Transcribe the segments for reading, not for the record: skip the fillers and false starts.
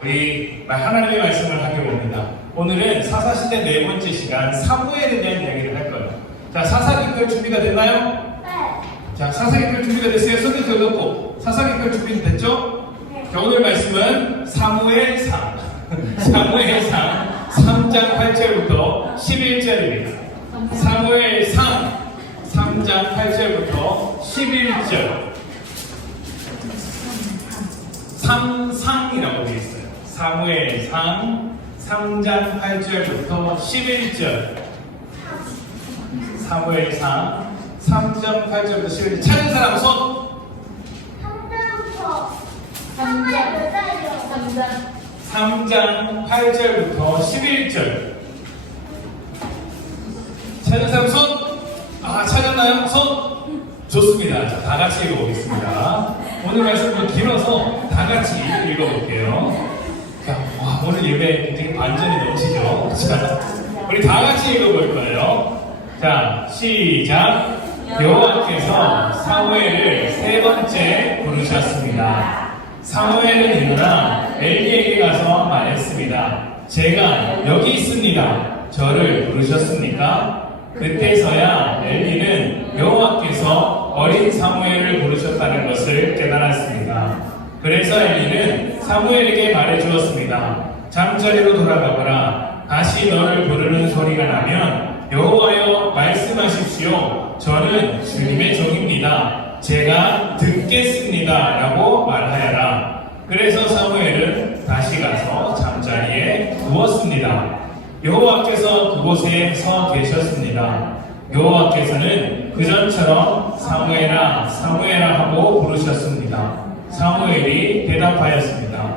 우리 하나님의 말씀을 하게 봅니다. 오늘은 사사시대 네 번째 시간 사무엘에 대한 이야기를 할 거예요. 자, 사사기별 준비가 됐나요? 네. 자, 사사기별 준비가 됐어요. 손을 들어놓고 사사기별 준비 됐죠? 네. 자, 오늘 말씀은 사무엘상 사무엘상 3장 8절부터 11절입니다. 사무엘상 3장 8절부터 11절. 삼상이라고 되어 있어요. 사무엘상 3장 8절부터 11절. 사무엘상 3장 8절부터 11절. 찾은 사람 손. 3장 8절부터 11절. 찾은 사람 손. 아, 찾았나요? 손. 좋습니다. 자, 다 같이 읽어보겠습니다. 오늘 말씀은 길어서 다 같이 읽어볼게요. 자, 와, 오늘 예배 굉장히 반전이 넘치죠? 자, 우리 다 같이 읽어볼 거예요. 자, 시작. 여호와께서 사무엘을 세 번째 부르셨습니다. 사무엘은 일어나 엘리에게 가서 말했습니다. 제가 여기 있습니다. 저를 부르셨습니까? 그때서야 엘리는 여호와께서 어린 사무엘을 부르셨다는 것을 깨달았습니다. 그래서 엘리는 사무엘에게 말해주었습니다. 잠자리로 돌아가거라. 다시 너를 부르는 소리가 나면 여호와여 말씀하십시오. 저는 주님의 종입니다. 제가 듣겠습니다. 라고 말하여라. 그래서 사무엘은 다시 가서 잠자리에 누웠습니다. 여호와께서 그곳에 서 계셨습니다. 여호와께서는 그전처럼 사무엘아 사무엘아 하고 부르셨습니다. 사무엘이 대답하였습니다.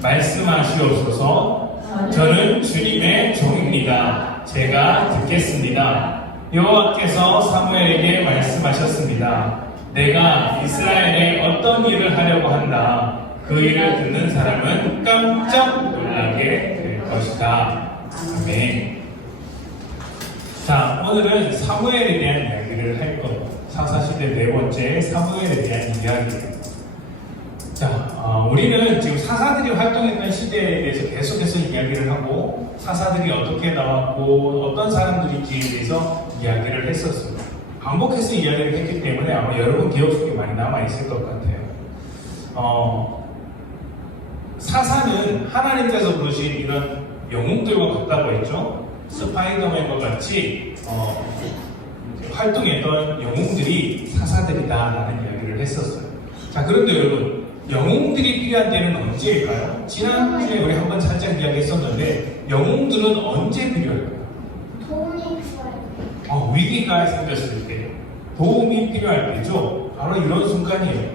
말씀하시옵소서. 저는 주님의 종입니다. 제가 듣겠습니다. 여호와께서 사무엘에게 말씀하셨습니다. 내가 이스라엘에 어떤 일을 하려고 한다. 그 일을 듣는 사람은 깜짝 놀라게 될 것이다. 아멘. 자, 오늘은 사무엘에 대한 이야기를 할 거예요. 사사시대 네 번째 사무엘에 대한 이야기예요. 자, 우리는 지금 사사들이 활동했던 시대에 대해서 계속해서 이야기를 하고 사사들이 어떻게 나왔고 어떤 사람들인지에 대해서 이야기를 했었어요. 반복해서 이야기를 했기 때문에 아마 여러분 기억 속에 많이 남아있을 것 같아요. 사사는 하나님께서 부르신 이런 영웅들과 같다고 했죠. 스파이더맨과 같이 활동했던 영웅들이 사사들이다라는 이야기를 했었어요. 자, 그런데 여러분, 영웅들이 필요한 때는 언제일까요? 지난주에 우리 한번 살짝 이야기했었는데 영웅들은 언제 필요할까요? 도움이 필요해요. 위기가 생겼을 때, 도움이 필요할 때죠. 바로 이런 순간이에요.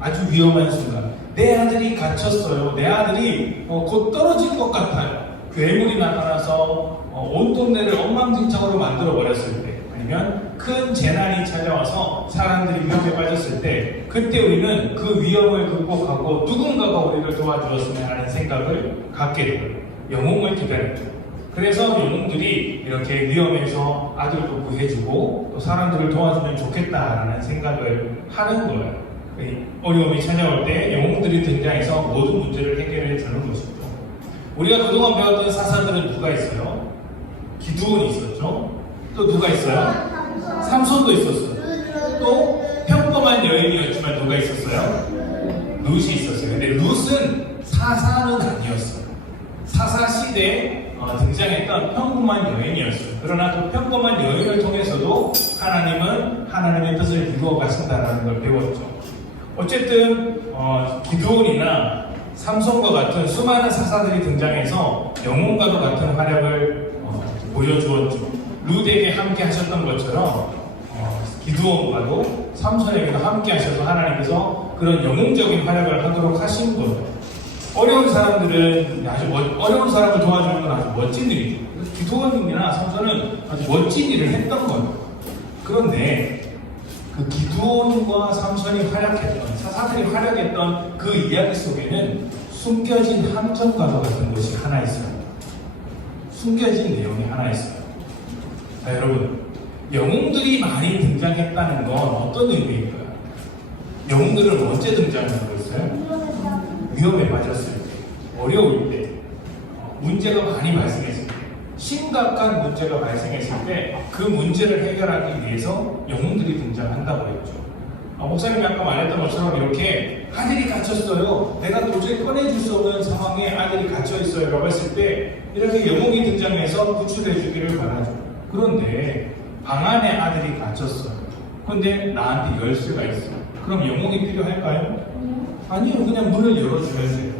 아주 위험한 순간. 내 아들이 갇혔어요. 내 아들이 곧 떨어질 것 같아요. 괴물이 나타나서 온 동네를 엉망진창으로 만들어 버렸을 때, 아니면 큰 재난이 찾아와서 사람들이 위험에 빠졌을 때, 그때 우리는 그 위험을 극복하고 누군가가 우리를 도와주었으면 하는 생각을 갖게 돼요. 영웅을 기다렸죠. 그래서 영웅들이 이렇게 위험해서 아들도 구해주고 또 사람들을 도와주면 좋겠다라는 생각을 하는 거예요. 어려움이 찾아올 때 영웅들이 등장해서 모든 문제를 해결해 주는 것이죠. 우리가 그동안 배웠던 사사들은 누가 있어요? 기드온이 있었죠. 또 누가 있어요? 삼손도 있었어요. 또 평범한 여인이었지만 누가 있었어요? 룻이 있었어요. 근데 룻은 사사는 아니었어요. 사사 시대에 등장했던 평범한 여인이었어요. 그러나 그 평범한 여인을 통해서도 하나님은 하나님의 뜻을 이루어 가신다는 걸 배웠죠. 어쨌든 기드온이나 삼손과 같은 수많은 사사들이 등장해서 영웅과도 같은 활약을 보여주었죠. 룻에게 함께 하셨던 것처럼 기드온과도 삼손에게도 함께 하셔서 하나님께서 그런 영웅적인 활약을 하도록 하신 거예요. 어려운 사람들은 어려운 사람을 도와주는 건 아주 멋진 일이죠. 기드온이나 삼손은 아주 멋진 일을 했던 거예요. 그런데 그 기드온과 삼손이 활약했던, 사사들이 활약했던 그 이야기 속에는 숨겨진 함정과도 같은 것이 하나 있어요. 숨겨진 내용이 하나 있어요. 자, 여러분, 영웅들이 많이 등장했다는 건 어떤 의미일까요? 영웅들은 언제 등장하는 거였어요? 위험에 빠졌을 때, 어려울 때, 문제가 많이 발생했을 때, 심각한 문제가 발생했을 때 그 문제를 해결하기 위해서 영웅들이 등장한다고 했죠. 목사님이 아까 말했던 것처럼 이렇게 아들이 갇혔어요. 내가 도저히 꺼내줄 수 없는 상황에 아들이 갇혀 있어요. 라고 했을 때 이렇게 영웅이 등장해서 구출해 주기를 바라죠. 그런데 방 안에 아들이 갇혔어요. 그런데 나한테 열쇠가 있어요. 그럼 영웅이 필요할까요? 아니요. 그냥 문을 열어주면 돼요.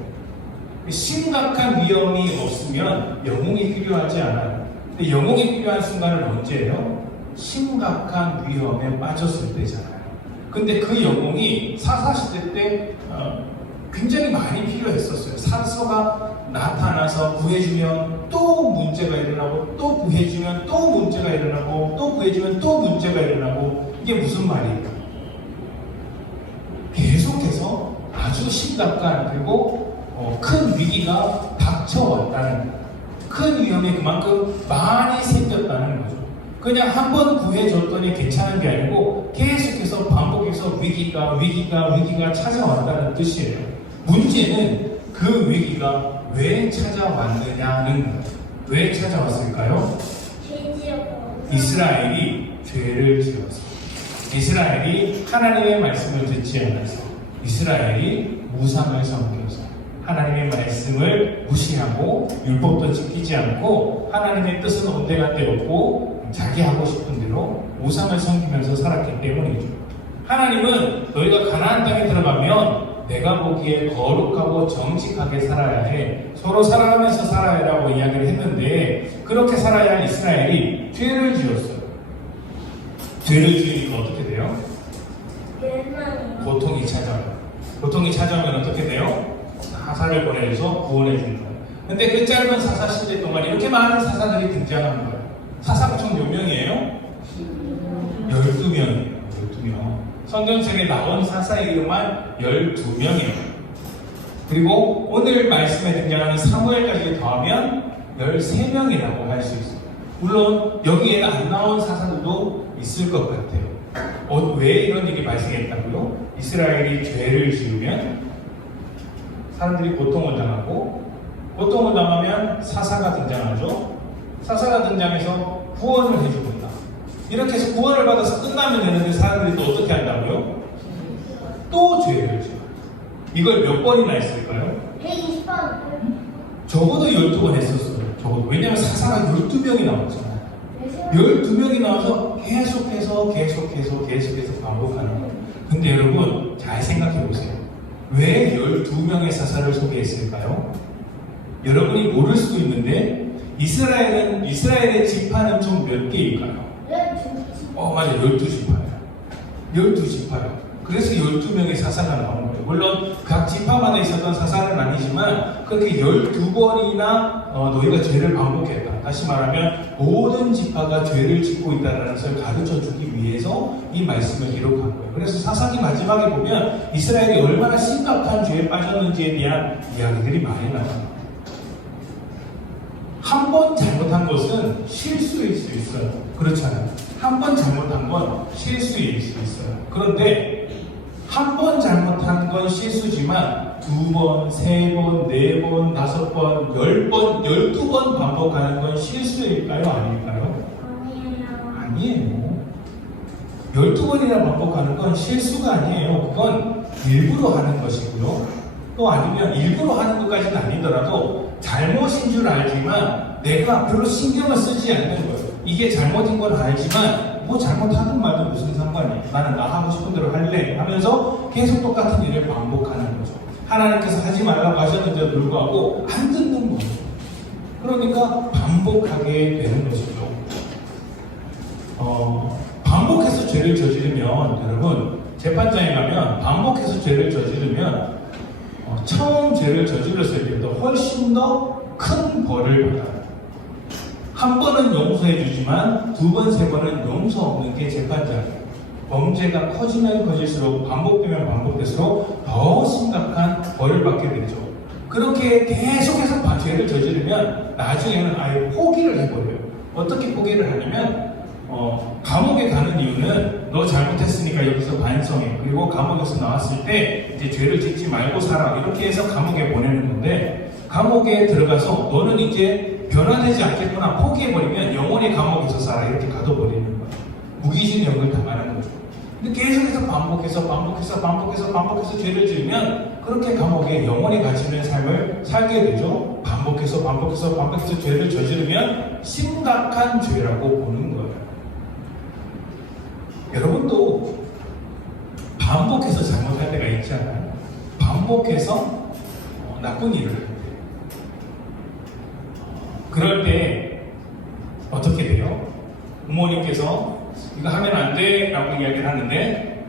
심각한 위험이 없으면 영웅이 필요하지 않아요. 근데 영웅이 필요한 순간은 언제예요? 심각한 위험에 빠졌을 때잖아요. 근데 그 영웅이 사사시대 때 굉장히 많이 필요했었어요. 사서가 나타나서 구해주면 또 문제가 일어나고, 또 구해주면 또 문제가 일어나고, 또 구해주면 또 문제가 일어나고. 이게 무슨 말이에요? 계속해서 아주 심각한, 그리고 큰 위기가 닥쳐왔다는, 큰 위험이 그만큼 많이 생겼다는 거죠. 그냥 한 번 구해줬더니 괜찮은 게 아니고 계속해서 반복해서 위기가 찾아왔다는 뜻이에요. 문제는 그 위기가 왜 찾아왔느냐는 거예요. 왜 찾아왔을까요? 이스라엘이 죄를 지어서, 이스라엘이 하나님의 말씀을 듣지 않아서, 이스라엘이 우상을 섬겨서, 하나님의 말씀을 무시하고 율법도 지키지 않고 하나님의 뜻은 온데간데 없고 자기 하고 싶은 대로 우상을 섬기면서 살았기 때문이죠. 하나님은 너희가 가나안 땅에 들어가면 내가 보기에 거룩하고 정직하게 살아야 해, 서로 사랑하면서 살아야 라고 이야기를 했는데, 그렇게 살아야 할 이스라엘이 죄를 지었어요. 죄를 지으니까 어떻게 돼요? 고통이 찾아와요. 고통이 찾아오면 어떻게 돼요? 사사를 보내줘서 구원해 주는 거예요. 근데 그 짧은 사사 시대 동안 이렇게 많은 사사들이 등장하는 거예요. 사사가 총 몇 명이에요? 12명이에요. 12명. 성경책에 나온 사사의 이름만 12명이에요. 그리고 오늘 말씀에 등장하는 사무엘까지 더하면 13명이라고 할 수 있어요. 물론 여기에 안 나온 사사들도 있을 것 같아요. 왜 이런 일이 발생했다고요? 이스라엘이 죄를 지으면 사람들이 고통을 당하고, 고통을 당하면 사사가 등장하죠. 사사가 등장해서 구원을 해줍니다. 이렇게 해서 구원을 받아서 끝나면 되는데 사람들이 또 어떻게 한다고요? 또 죄를 지어요. 이걸 몇 번이나 했을까요? 120번. 적어도 12번 했었어요. 적어도. 왜냐하면 사사가 12명이 나왔잖아요. 12명이 나와서 계속해서 반복하는 거예요. 근데 여러분 잘 생각해 보세요. 왜 12명의 사사를 소개했을까요? 여러분이 모를 수도 있는데 이스라엘의 지파는 총 몇 개일까요? 맞아요. 12지파예요. 12지파예요. 그래서 12명의 사사가 나온 거예요. 물론 각 지파마다 있었던 사사는 아니지만 그렇게 12번이나 너희가 죄를 반복했다. 다시 말하면 모든 지파가 죄를 짓고 있다는 것을 가르쳐 주기 위해서 이 말씀을 기록한 거예요. 그래서 사사기 마지막에 보면 이스라엘이 얼마나 심각한 죄에 빠졌는지에 대한 이야기들이 많이 나와요. 한 번 잘못한 것은 실수일 수 있어요. 그렇잖아요. 한 번 잘못한 건 실수일 수 있어요. 그런데 한 번 잘못한 건 실수지만 2번, 3번, 4번, 5번, 10번, 12번 반복하는 건 실수일까요? 아닐까요? 아니에요. 12번이나 반복하는 건 실수가 아니에요. 그건 일부러 하는 것이고요. 또 아니면 일부러 하는 것까지는 아니더라도 잘못인 줄 알지만 내가 별로 신경을 쓰지 않는 거예요. 이게 잘못인 걸 알지만 뭐 잘못하든 말든 무슨 상관이야. 나는 나 하고 싶은 대로 할래 하면서 계속 똑같은 일을 반복하는 거죠. 하나님께서 하지 말라고 하셨는데도 불구하고 안 듣는 거죠. 그러니까 반복하게 되는 것이죠. 반복해서 죄를 저지르면, 여러분 재판장에 가면 반복해서 죄를 저지르면 처음 죄를 저질렀을 때보다 훨씬 더 큰 벌을 받아요. 한 번은 용서해 주지만 2번, 3번은 용서 없는 게 재판장이에요. 범죄가 커지면 커질수록, 반복되면 반복될수록 더 심각한 벌을 받게 되죠. 그렇게 계속해서 죄를 저지르면 나중에는 아예 포기를 해버려요. 어떻게 포기를 하냐면 감옥에 가는 이유는 너 잘못했으니까 여기서 반성해. 그리고 감옥에서 나왔을 때 이제 죄를 짓지 말고 살아. 이렇게 해서 감옥에 보내는 건데, 감옥에 들어가서 너는 이제 변화되지 않겠구나 포기해버리면 영원히 감옥에서 살아. 이렇게 가둬버리는 거야. 무기징역을 당하는 거죠. 근데 계속해서 반복해서 죄를 지으면 그렇게 감옥에 영원히 갇히는 삶을 살게 되죠. 반복해서 죄를 저지르면 심각한 죄라고 보는 거예요. 여러분도 반복해서 잘못할 때가 있지 않아요? 반복해서 나쁜 일을 할 때. 그럴 때 어떻게 돼요? 부모님께서 이거 하면 안 돼 라고 이야기를 하는데,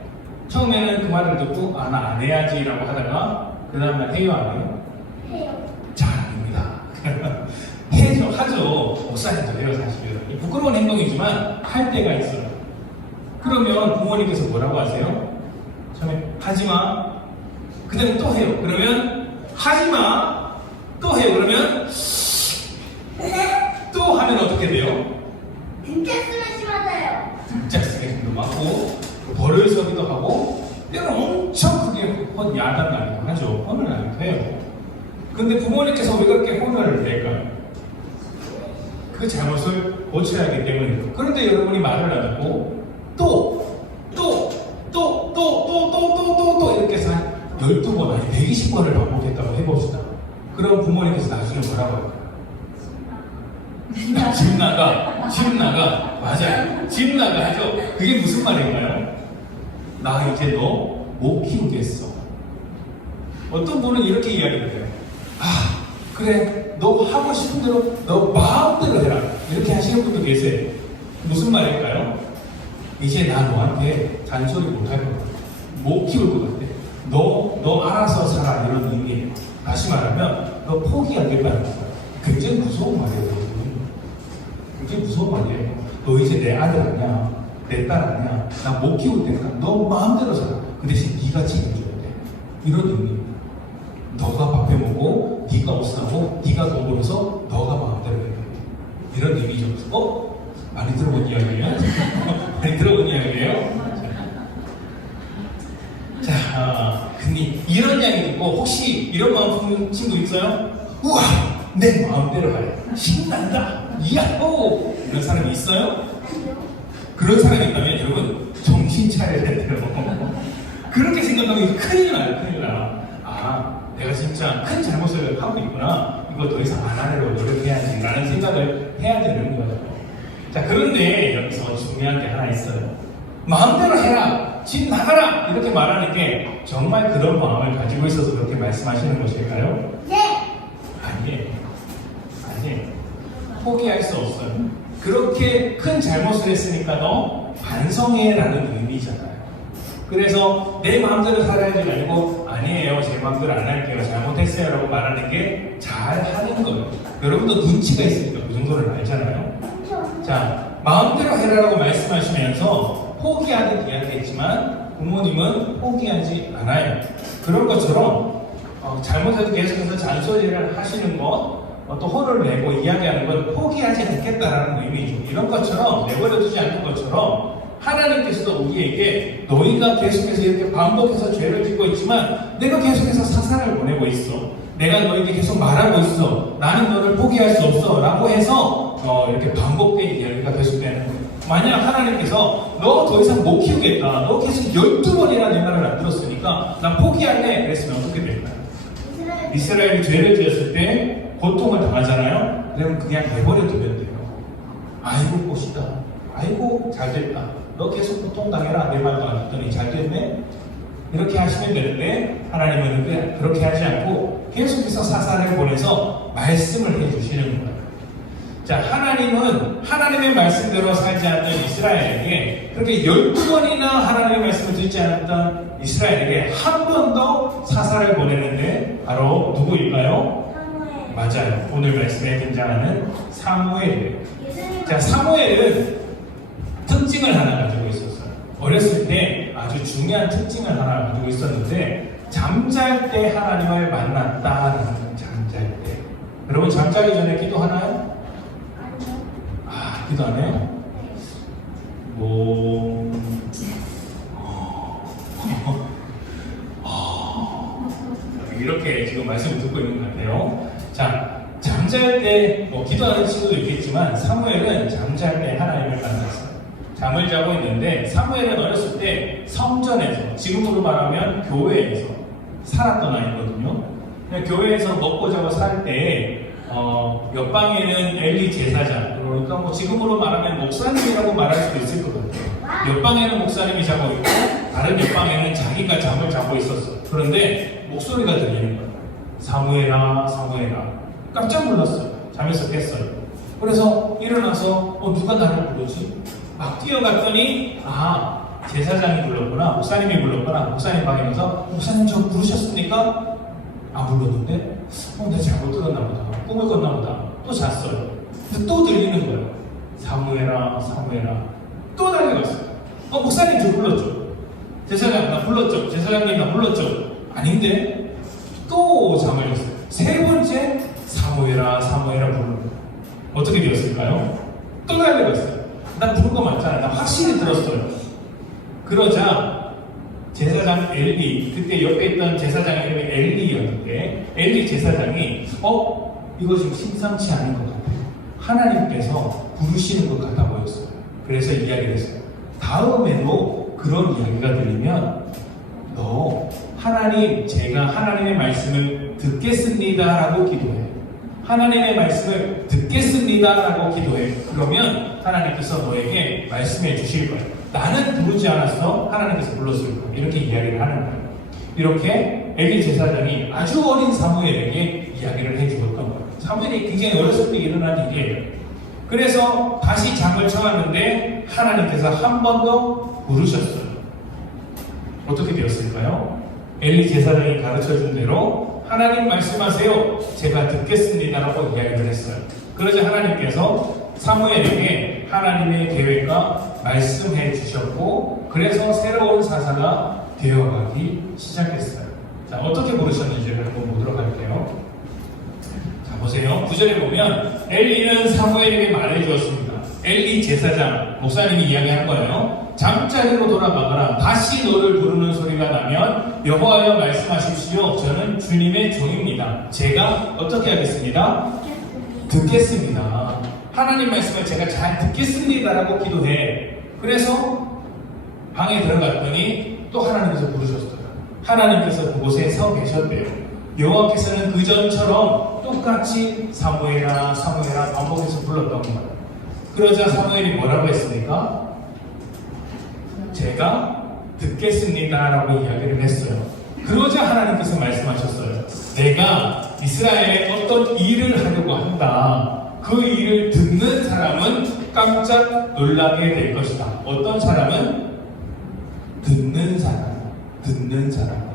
처음에는 그 말을 듣고 나 안 해야지 라고 하다가 그 다음날 해요 안 해요? 해요. 잘 아닙니다. 하죠. 목사님도 해요 사실은. 부끄러운 행동이지만 할 때가 있어요. 그러면 부모님께서 뭐라고 하세요? 처음에 하지마. 그 다음에 또 해요. 그러면 하지마. 또 해요. 그러면 또 하면 어떻게 돼요? 진짜 심하다요. 진짜 쓰게도 맞고 벌을 서기도 하고 때로 엄청 크게 야단 나기도 하죠. 혼을 나기도 해요. 근데 부모님께서 왜 그렇게 혼을 낼까요? 그 잘못을 고쳐야 하기 때문이죠. 그런데 여러분이 말을 안 듣고 또 이렇게 해서 12번 아니 120번을 반복했다고 해봅시다. 그럼 부모님께서 나중에 뭐라고 할까요? 집 나가. 맞아요. 집 나가 하죠. 그게 무슨 말인가요? 나 이제 너 못 키우겠어. 어떤 분은 이렇게 이야기를 해요. 그래, 너 하고 싶은 대로 너 마음대로 해라. 이렇게 하시는 분도 계세요. 무슨 말일까요? 이제 나 너한테 잔소리 못 할 것 같아. 못 키울 것 같아. 너 알아서 살아. 이런 의미예요. 다시 말하면 너 포기하겠다는 거예요. 굉장히 무서운 말이에요. 굉장히 무서운 말이에요. 너 이제 내 아들 아니야. 내 딸 아니야. 나 못 키울 테니까 너 마음대로 살아. 그 대신 네가 책임져야 돼. 이런 의미입니다. 너가 밥 해먹고 네가 옷 사고 네가 돈 벌어서 너가 마음대로 해야 돼. 이런 의미죠. 많이 들어본 이야기예요? 많이 들어본 이야기예요? 자, 근데 이런 이야기 듣고 혹시 이런 마음 품는 친구 있어요? 우와! 내 마음대로 해. 신난다! 야호! 이런 사람이 있어요? 그런 사람이 있다면 여러분 정신 차려야 돼요. 그렇게 생각하면 큰일 나요. 큰일 나. 내가 진짜 큰 잘못을 하고 있구나. 이거 더 이상 안 하려고 노력해야지 라는 생각을 해야 되는 거예요. 자, 그런데 여기서 중요한 게 하나 있어요. 마음대로 해라. 집 나가라. 이렇게 말하는 게 정말 그런 마음을 가지고 있어서 그렇게 말씀하시는 것일까요? 네. 아니에요. 포기할 수 없어요. 그렇게 큰 잘못을 했으니까 너 반성해라는 의미잖아요. 그래서 내 마음대로 살아야지 말고 아니에요. 제 마음대로 안 할게요. 잘못했어요. 라고 말하는 게 잘하는 거예요. 여러분도 눈치가 있으니까 그 정도를 알잖아요. 자, 마음대로 해라라고 말씀하시면서 포기하는 이야기했지만 부모님은 포기하지 않아요. 그런 것처럼 잘못해도 계속해서 잔소리를 하시는 것, 또 혼을 내고 이야기하는 건 포기하지 않겠다라는 의미죠. 이런 것처럼 내버려두지 않는 것처럼 하나님께서도 우리에게 너희가 계속해서 이렇게 반복해서 죄를 짓고 있지만 내가 계속해서 사사를 보내고 있어. 내가 너에게 계속 말하고 있어. 나는 너를 포기할 수 없어. 라고 해서 이렇게 반복된 이야기가 계속되는 거예요. 만약 하나님께서 너 더 이상 못 키우겠다. 너 계속 12번이나 내 말을 안 들었으니까 난 포기할래. 그랬으면 어떻게 될까요? 이스라엘이 죄를 지었을 때 고통을 당하잖아요. 그러면 그냥 내버려 두면 돼요. 아이고 꽃이다. 아이고 잘됐다. 너 계속 고통당해라. 내 말도 안 듣더니 잘됐네. 이렇게 하시면 되는데 하나님은 그렇게 하지 않고 계속해서 사사를 보내서 말씀을 해주시는 거예요. 자, 하나님은 하나님의 말씀대로 살지 않는 이스라엘에게 그렇게 12번이나 하나님의 말씀을 듣지 않았던 이스라엘에게 한 번 더 사사를 보내는데 바로 누구일까요? 맞아요. 오늘 말씀에 등장하는 사무엘이에요. 자, 사무엘은 특징을 하나 가지고 있었어요. 어렸을 때 아주 중요한 특징을 하나 가지고 있었는데 잠잘 때 하나님을 만났다라는 거예요. 잠잘 때. 여러분 잠자기 전에 기도하나요? 기도 안 해요? 이렇게 지금 말씀을 듣고 있는 것 같아요. 자, 잠잘 때 기도하는 친구도 있겠지만 사무엘은 잠잘 때 하나님을 만났어요. 잠을 자고 있는데 사무엘은 어렸을 때 성전에서, 지금으로 말하면 교회에서 살았던 아이거든요. 교회에서 먹고 자고 살 때 옆방에는 엘리 제사장, 그러니까 뭐 지금으로 말하면 목사님이라고 말할 수도 있을 것 같아요. 옆방에는 목사님이 자고 있고 다른 옆방에는 자기가 잠을 자고 있었어. 그런데 목소리가 들리는 거예요. 사무엘아, 사무엘아. 깜짝 놀랐어요. 잠에서 깼어요. 그래서 일어나서 누가 나를 부르지? 막 뛰어갔더니 제사장이 불렀구나, 목사님이 불렀구나. 목사님 방에 가서 목사님 저 부르셨습니까? 안 불렀는데? 내가 잘못 들었나 보다. 꿈을 꿨나 보다. 또 잤어요. 근데 또 들리는 거예요. 사무엘아, 사무엘아. 또 달려갔어요. 목사님 저 불렀죠? 제사장 나 불렀죠? 제사장님 나 불렀죠? 아닌데? 또 잠을 잤어요. 세 번째 사무엘아, 사무엘아 부르는 거예요. 어떻게 되었을까요? 또 달려갔어요. 나 부른 거 맞잖아. 나 확실히 들었어요. 그러자 제사장 엘리, 그때 옆에 있던 제사장 이름이 엘리였는데 엘리 제사장이 이거 좀 심상치 않은 것 같아요. 하나님께서 부르시는 것 같아 보였어요. 그래서 이야기를 했어요. 다음에도 그런 이야기가 들리면 너 하나님, 제가 하나님의 말씀을 듣겠습니다 라고 기도해. 하나님의 말씀을 듣겠습니다 라고 기도해. 그러면 하나님께서 너에게 말씀해 주실 거예요. 나는 부르지 않았어. 하나님께서 불렀을 거예요. 이렇게 이야기를 하는 거예요. 이렇게 엘리 제사장이 아주 어린 사무엘에게 이야기를 해주었던 거예요. 사무엘이 굉장히 어렸을 때 일어난 일이에요. 그래서 다시 잠을 청하는데 하나님께서 한 번 더 부르셨어요. 어떻게 되었을까요? 엘리 제사장이 가르쳐준 대로 하나님 말씀하세요. 제가 듣겠습니다라고 이야기를 했어요. 그러자 하나님께서 사무엘에게 하나님의 계획과 말씀해 주셨고, 그래서 새로운 사사가 되어가기 시작했어요. 자, 어떻게 부르셨는지를 한번 보도록 할게요. 자, 보세요. 9절에 보면 엘리는 사무엘에게 말해 주었습니다. 엘리 제사장, 목사님이 이야기한 거예요. 잠자리로 돌아가거나 다시 너를 부르는 소리가 나면 여호와여 말씀하십시오. 저는 주님의 종입니다. 제가 어떻게 하겠습니다? 듣겠습니다. 하나님 말씀을 제가 잘 듣겠습니다라고 기도해. 그래서 방에 들어갔더니 또 하나님께서 부르셨어요. 하나님께서 그곳에 서 계셨대요. 여호와께서는 그전처럼 똑같이 사무엘아, 사무엘아 반복해서 불렀던 거예요. 그러자 사무엘이 뭐라고 했습니까? 제가 듣겠습니다라고 이야기를 했어요. 그러자 하나님께서 말씀하셨어요. 내가 이스라엘에 어떤 일을 하려고 한다. 그 일을 듣는 사람은 깜짝 놀라게 될 것이다. 어떤 사람은? 듣는 사람. 듣는 사람.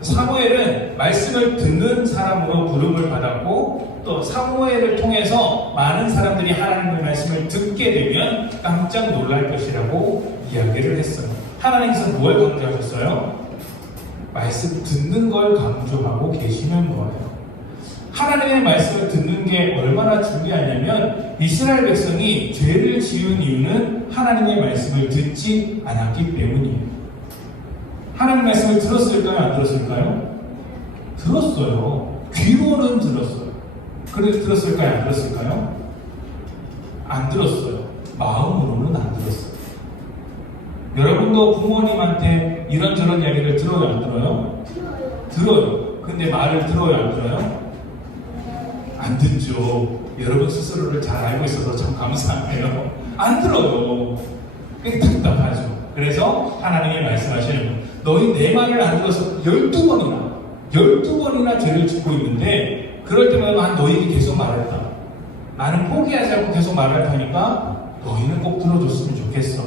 사무엘은 말씀을 듣는 사람으로 부름을 받았고, 또 사무엘을 통해서 많은 사람들이 하나님의 말씀을 듣게 되면 깜짝 놀랄 것이라고 이야기를 했어요. 하나님께서 뭘 강조하셨어요? 말씀 듣는 걸 강조하고 계시는 거예요. 하나님의 말씀을 듣는 게 얼마나 중요하냐면 이스라엘 백성이 죄를 지은 이유는 하나님의 말씀을 듣지 않았기 때문이에요. 하나님의 말씀을 들었을까요? 안 들었을까요? 들었어요. 귀로는 들었어요. 그래도 들었을까요? 안 들었을까요? 안 들었어요. 마음으로는 안 들었어요. 여러분도 부모님한테 이런저런 이야기를 들어요? 안 들어요? 들어요. 근데 말을 들어요? 안 들어요? 안 듣죠. 여러분 스스로를 잘 알고 있어서 참 감사해요. 안 들어요. 그게 답답하죠. 그래서 하나님이 말씀하시는 거예요. 너희 내 말을 안 들어서 12번이나 죄를 짓고 있는데, 그럴 때마다 난 너희에게 계속 말했다. 나는 포기하지 않고 계속 말할 테니까 너희는 꼭 들어줬으면 좋겠어.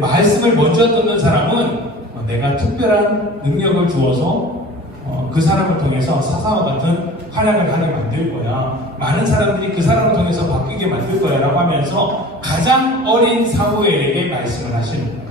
말씀을 먼저 듣는 사람은 내가 특별한 능력을 주어서 그 사람을 통해서 사사와 같은 활약을 하게 만들 거야. 많은 사람들이 그 사람을 통해서 바뀌게 만들 거야 라고 하면서 가장 어린 사무엘에게 말씀을 하시는 거예요.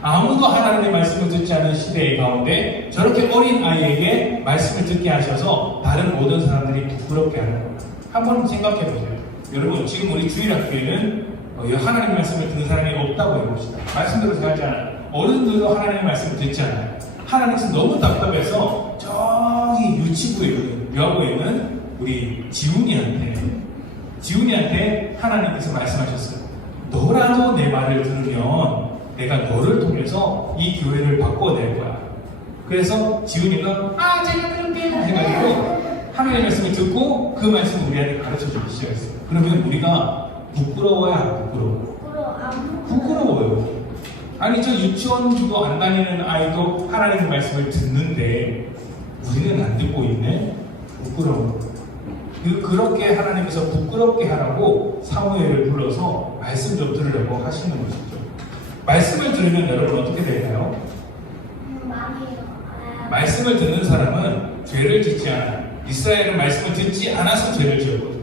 아무도 하나님의 말씀을 듣지 않은 시대의 가운데 저렇게 어린 아이에게 말씀을 듣게 하셔서 다른 모든 사람들이 부끄럽게 하는 거예요. 한번 생각해 보세요. 여러분, 지금 우리 주일학교에는 하나님의 말씀을 듣는 사람이 없다고 해봅시다. 말씀대로 살지 않아요. 어른들도 하나님의 말씀을 듣지 않아요. 하나님께서 너무 답답해서 저기 유아부에 있는 우리 지훈이한테 하나님께서 말씀하셨어요. 너라도 내 말을 들으면 내가 너를 통해서 이 교회를 바꿔낼 거야. 그래서 지훈이가 제가 그럴게요 해가지고 하나님의 말씀을 듣고 그 말씀을 우리한테 가르쳐주기 시작했어요. 그러면 우리가 부끄러워야 안 부끄러워? 부끄러워요. 아니 저 유치원도 안 다니는 아이도 하나님의 말씀을 듣는데 우리는 안 듣고 있네? 부끄러워. 그렇게 하나님께서 부끄럽게 하라고 사무엘을 불러서 말씀 좀 들으려고 하시는 것이죠. 말씀을 들으면 여러분 어떻게 될까요? 말씀을 듣는 사람은 죄를 짓지 않아요. 이스라엘은 말씀을 듣지 않아서 죄를 지었거든요.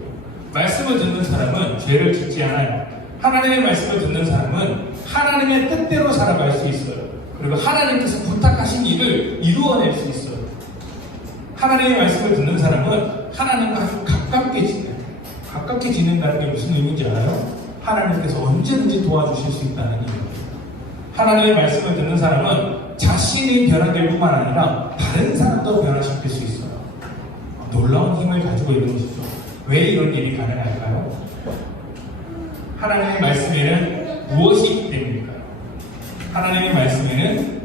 말씀을 듣는 사람은 죄를 짓지 않아요. 하나님의 말씀을 듣는 사람은 하나님의 뜻대로 살아갈 수 있어요. 그리고 하나님께서 부탁하신 일을 이루어낼 수 있어요. 하나님의 말씀을 듣는 사람은 하나님과 아주 가깝게 지내요. 가깝게 지낸다는 게 무슨 의미인지 알아요? 하나님께서 언제든지 도와주실 수 있다는 의미예요. 하나님의 말씀을 듣는 사람은 자신이 변화될 뿐만 아니라 다른 사람도 변화시킬 수 있어요. 놀라운 힘을 가지고 있는 것이죠. 왜 이런 일이 가능할까요? 하나님의 말씀에는 무엇이 있기 때문일까요? 하나님의 말씀에는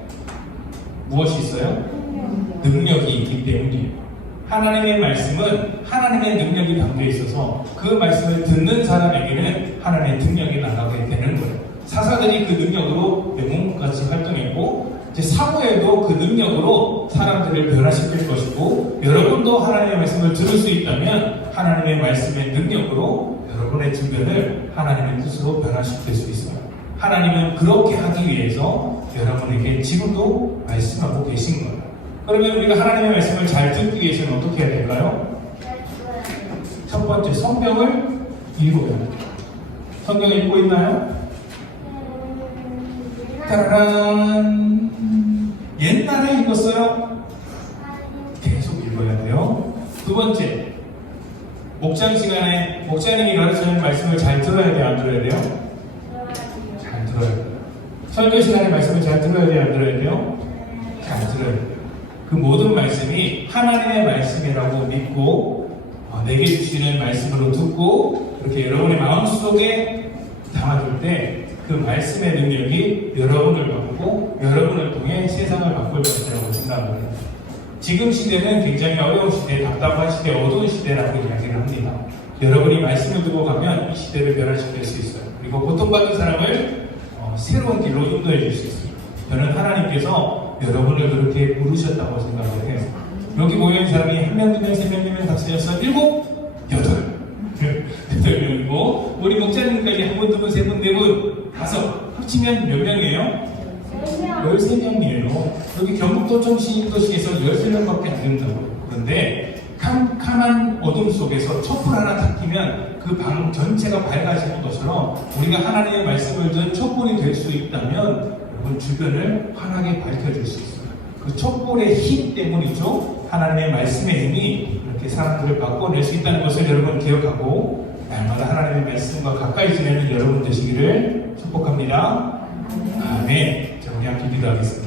무엇이 있어요? 능력이 있기 때문이에요. 하나님의 말씀은 하나님의 능력이 담겨 있어서 그 말씀을 듣는 사람에게는 하나님의 능력이 나가게 되는 거예요. 사사들이 그 능력으로 영웅같이 활동했고 이제 사무엘도 그 능력으로 사람들을 변화시킬 것이고 여러분도 하나님의 말씀을 들을 수 있다면 하나님의 말씀의 능력으로 여러분의 주변을 하나님의 뜻으로 변화시킬 수 있어요. 하나님은 그렇게 하기 위해서 여러분에게 지금도 말씀하고 계신 거예요. 그러면 우리가 하나님의 말씀을 잘 듣기 위해서는 어떻게 해야 될까요? 첫 번째, 성경을 읽어야 돼요. 성경 읽고 있나요? 따라란. 옛날에 읽었어요? 계속 읽어야 돼요. 두 번째, 목장 시간에 목자님이 가르치는 말씀을 잘 들어야 돼요? 안 들어야 돼요? 잘 들어야 돼요. 설교 시간에 말씀을 잘 들어야 돼요? 안 들어야 돼요? 잘 들어야 돼요. 그 모든 말씀이 하나님의 말씀이라고 믿고 내게 주시는 말씀으로 듣고 그렇게 여러분의 마음속에 담아둘 때 그 말씀의 능력이 여러분을 바꾸고 여러분을 통해 세상을 바꿀 것이라고 생각합니다. 지금 시대는 굉장히 어려운 시대, 답답한 시대, 어두운 시대라고 이야기를 합니다. 여러분이 말씀을 두고 가면 이 시대를 변화시킬 수 있어요. 그리고 고통받는 사람을 새로운 길로 인도해 줄 수 있어요. 저는 하나님께서 여러분을 그렇게 부르셨다고 생각을 해요. 여기 모여있는 사람이 한 명, 두 명, 세 명, 네 명, 다섯, 여섯, 일곱, 여덟. 여덟 명이고 우리 목자님까지 한 분, 두 분, 세 분, 네 분, 다섯 합치면 몇 명이에요? 13명이에요. 여기 경북도청 시인도시에서 13명밖에 안 된다고. 그런데 캄캄한 어둠 속에서 촛불 하나 딱 끼면 그 방 전체가 밝아지는 것처럼 우리가 하나님의 말씀을 든 촛불이 될 수 있다면 여러분 주변을 환하게 밝혀줄 수 있어요. 그 촛불의 힘 때문이죠. 하나님의 말씀의 힘이 이렇게 사람들을 바꿔낼 수 있다는 것을 여러분 기억하고 날마다 하나님의 말씀과 가까이 지내는 여러분 되시기를 축복합니다. 아멘. 자, 우리 함께 기도하겠습니다.